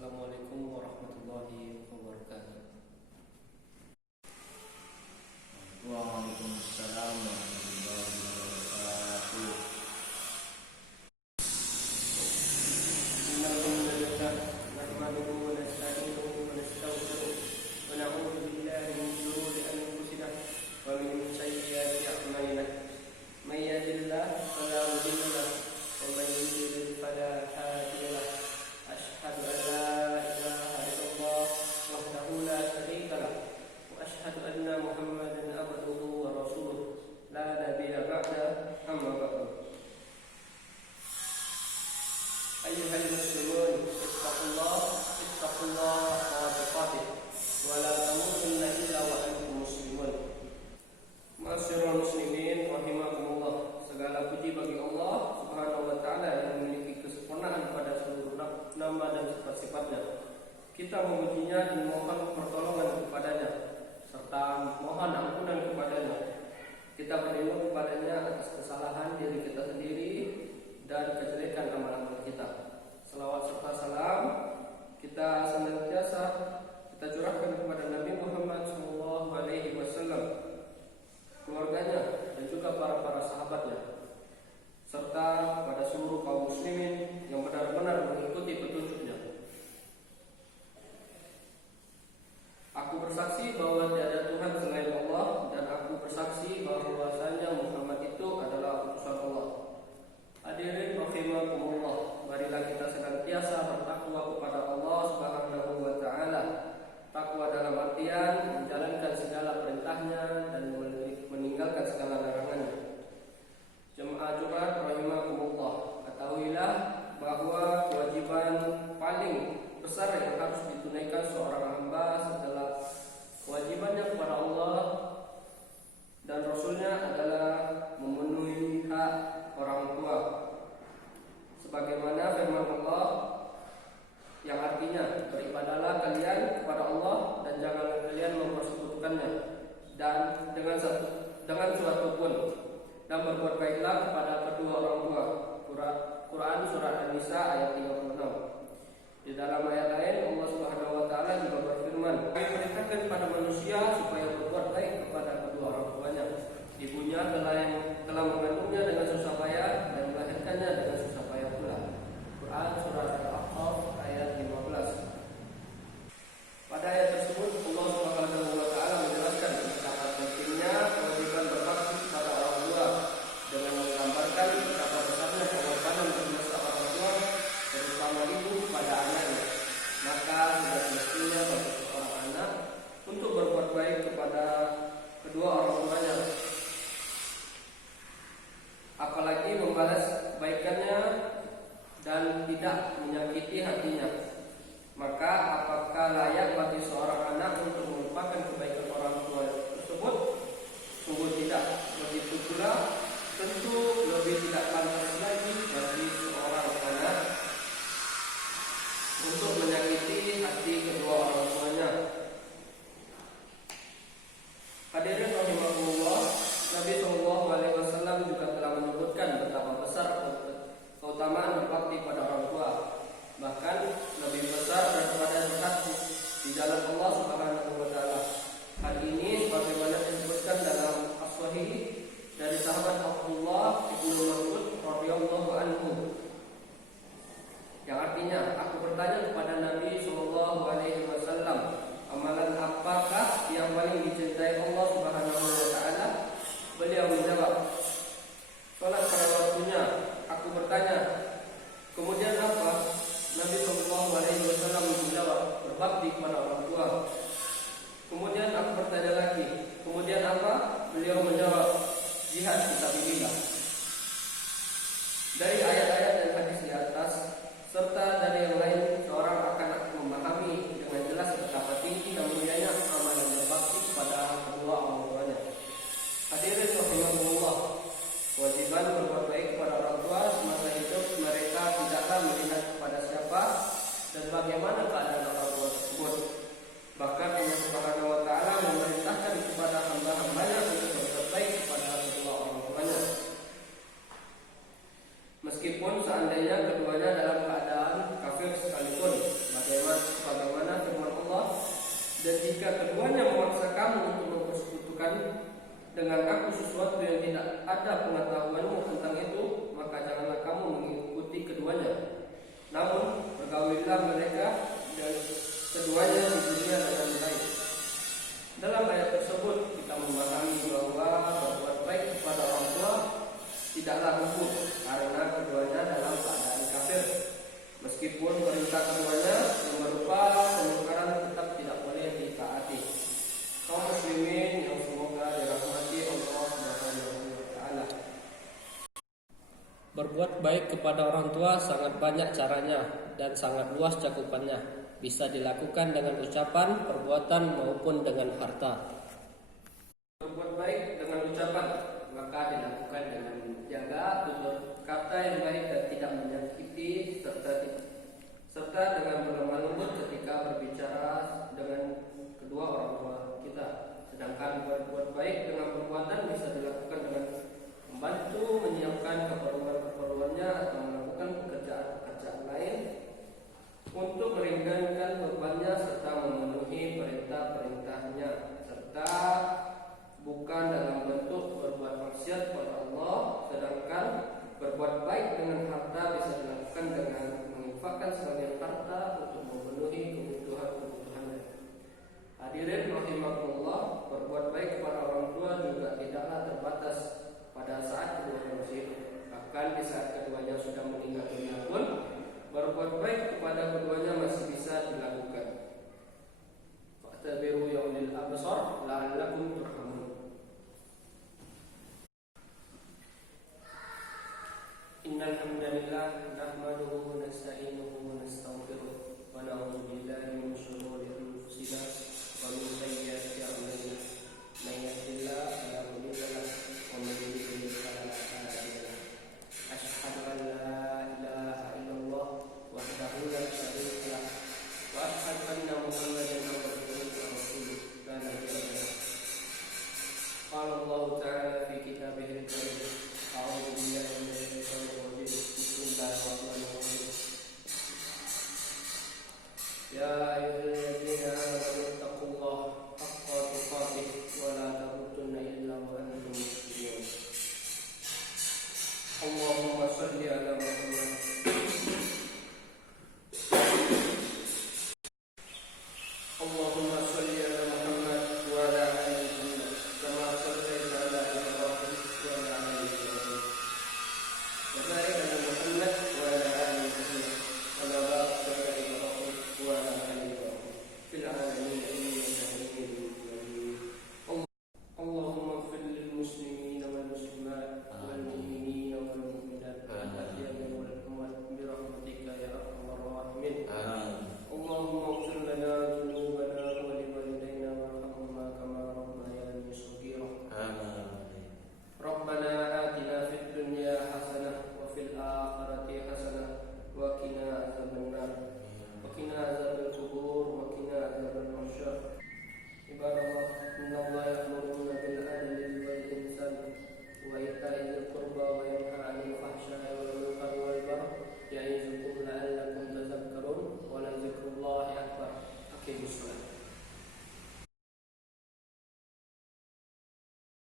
Assalamualaikum warahmatullahi wabarakatuh. Waalaikumsalam warahmatullahi wabarakatuh. Innal hamdalillah nahmaduhu wa nasta'inuhu wa nastaghfiruh wa na'udzu billahi min shururi anfusina wa min sayyiati a'malina. May yahdihillahu fala mudilla lahu wa may yudlil fala hadiya lahu. Asyhadu an la ilaha illallah wahdahu la syarika lahu wa asyhadu anna Muhammadan abduhu wa rasuluh la nabiyya ba'da, amma ba'du. Ayyuhal muslimun, ittaqullah wa tuqatih wa la tamutunna illa wa antum muslimun. Ma'asyiral muslimin rahimakumullah. Segala puji bagi Allah Subhanahu wa taala yang memiliki kesempurnaan pada seluruh nama dan sifat-sifatnya. Kita memujinya dan mohon pertolongan kepadanya serta mohon ampunan kepadanya. Kita berlindung kepadanya atas kesalahan diri kita sendiri dan kejelekan amal-amal kita. Selawat serta salam kita senantiasa kita curahkan kepada Nabi Muhammad SAW, keluarganya dan juga para sahabatnya, serta pada seluruh kaum muslimin yang benar-benar mengikuti petunjuknya. Aku bersaksi bahwa tiada Tuhan selain Allah, dan aku bersaksi bahwasanya Muhammad itu adalah utusan Allah. Hadirin rahimakumullah, marilah kita senantiasa bertakwa kepada Allah Subhanahu wa taala. Takwa dalam artian menjalankan segala perintahnya dan meninggalkan segala larangannya. Jemaah Jumat rahimakumullah, ketahuilah bahwa kewajiban paling besar yang harus ditunaikan seorang hamba setelah kewajibannya kepada Allah dan Rasulnya adalah memenuhi hak orang tua, sebagaimana firman Allah yang artinya, beribadahlah kalian kepada Allah dan janganlah kalian mempersekutukannya dan dengan suatu pun, dan berbuat baiklah kepada kedua orang tua. Quran surat An-Nisa ayat 36. Di dalam ayat lain Allah Subhanahu wa taala juga berfirman, "Kami perintahkan kepada manusia supaya berbuat baik kepada kedua orang tuanya. Ibunya telah mengandungnya dengan susah payah dan melahirkannya dengan susah payah pula." Quran surah Al-A'raf ayat 15. Pada ayat tersebut Allah Subhanahu wa taala menjelaskan betapa pentingnya kewajiban berbakti kepada orang tua dengan menggambarkan betapa besarnya pengorbanan bagi seorang tua, terutama ibu pada anaknya. Maka sudah semestinya bagi seorang anak untuk berbuat baik kepada kedua orang tuanya, apalagi membalas kebaikannya dan tidak menyakiti hatinya. Maka apakah layak bagi seorang anak untuk melupakan kebaikan orang tua tersebut? Sungguh tidak. Begitu pula tentu lebih tidak pantas lagi bagi seorang anak untuk menyakiti hati kedua orang tuanya. Hadirin rahimakumullah, Nabi SAW juga telah menyebutkan betapa besar keutamaan berbakti pada orang tua, bahkan lebih besar daripada jihad di jalan Allah Subhanahu wa taala. Hal ini sebagaimana disebutkan dalam As-Sahih dari sahabat Abdullah bin Mas'ud radhiyallahu anhu, yang artinya, aku bertanya kepada Nabi SAW, amalan apakah yang paling dicintai Allah Subhanahu wa taala? Beliau menjawab, salat pada waktunya. Aku bertanya, kemudian apa? Nabi SAW menjawab, berbakti kepada orang tua. Kemudian aku bertanya lagi, kemudian apa? Beliau menjawab, jihad fisabilillah. Dari ayat-ayat dan hadis di atas serta dari yang lain, seorang akan memahami dengan jelas betapa tinggi dan mulianya amalan berbakti kepada kedua orang tuanya. Hadirin rahimakumullah, kewajiban berbuat baik kepada orang tua semasa hidup mereka tidaklah melihat kepada siapa dan bagaimana keadaan orang tua tersebut. Bahkan Allah Subhanahu wa taala memerintahkan kepada hamba-hambanya untuk berbuat baik kepada kedua orang tuanya, meskipun seandainya keduanya dalam keadaan kafir sekalipun. Bagaimana sesuatu yang tidak ada pengetahuanmu tentang itu, maka janganlah kamu mengikuti keduanya. Namun pergaulilah mereka dan keduanya di dunia dengan baik. Dalam ayat tersebut kita memahami bahwa berbuat baik kepada orang tua tidaklah hukum karena keduanya dalam keadaan kafir. Meskipun perintah keduanya yang berupa kemungkaran tetap tidak boleh ditaati. Kaum muslimin yang semoga dirahmati Allah Subhanahu wa taala. Berbuat baik kepada orang tua sangat banyak caranya dan sangat luas cakupannya. Bisa dilakukan dengan ucapan, perbuatan maupun dengan harta. Berbuat baik dengan ucapan maka dilakukan dengan menjaga tutur kata yang baik dan tidak menyakiti serta dengan berlemah lembut ketika berbicara dengan kedua orang tua kita. Sedangkan berbuat baik dengan perbuatan bisa dilakukan dengan membantu menyiapkan keperluan-keperluannya atau melakukan pekerjaan-pekerjaan lain untuk meringankan bebannya serta memenuhi perintah-perintahnya, serta bukan dalam bentuk berbuat maksiat kepada Allah. Sedangkan berbuat baik dengan harta bisa dilakukan dengan menginfakkan sebagian harta untuk memenuhi kebutuhan-kebutuhannya. Hadirin rahimakumullah, berbuat baik kepada orang tua juga tidaklah terbatas pada saat keduanya masih hidup. Bahkan di saat keduanya sudah meninggal dunia pun berbuat baik kepada keduanya masih bisa dilakukan. Fa'tabiru ya ulil absar la'allakum turhamun. Innal hamdalillah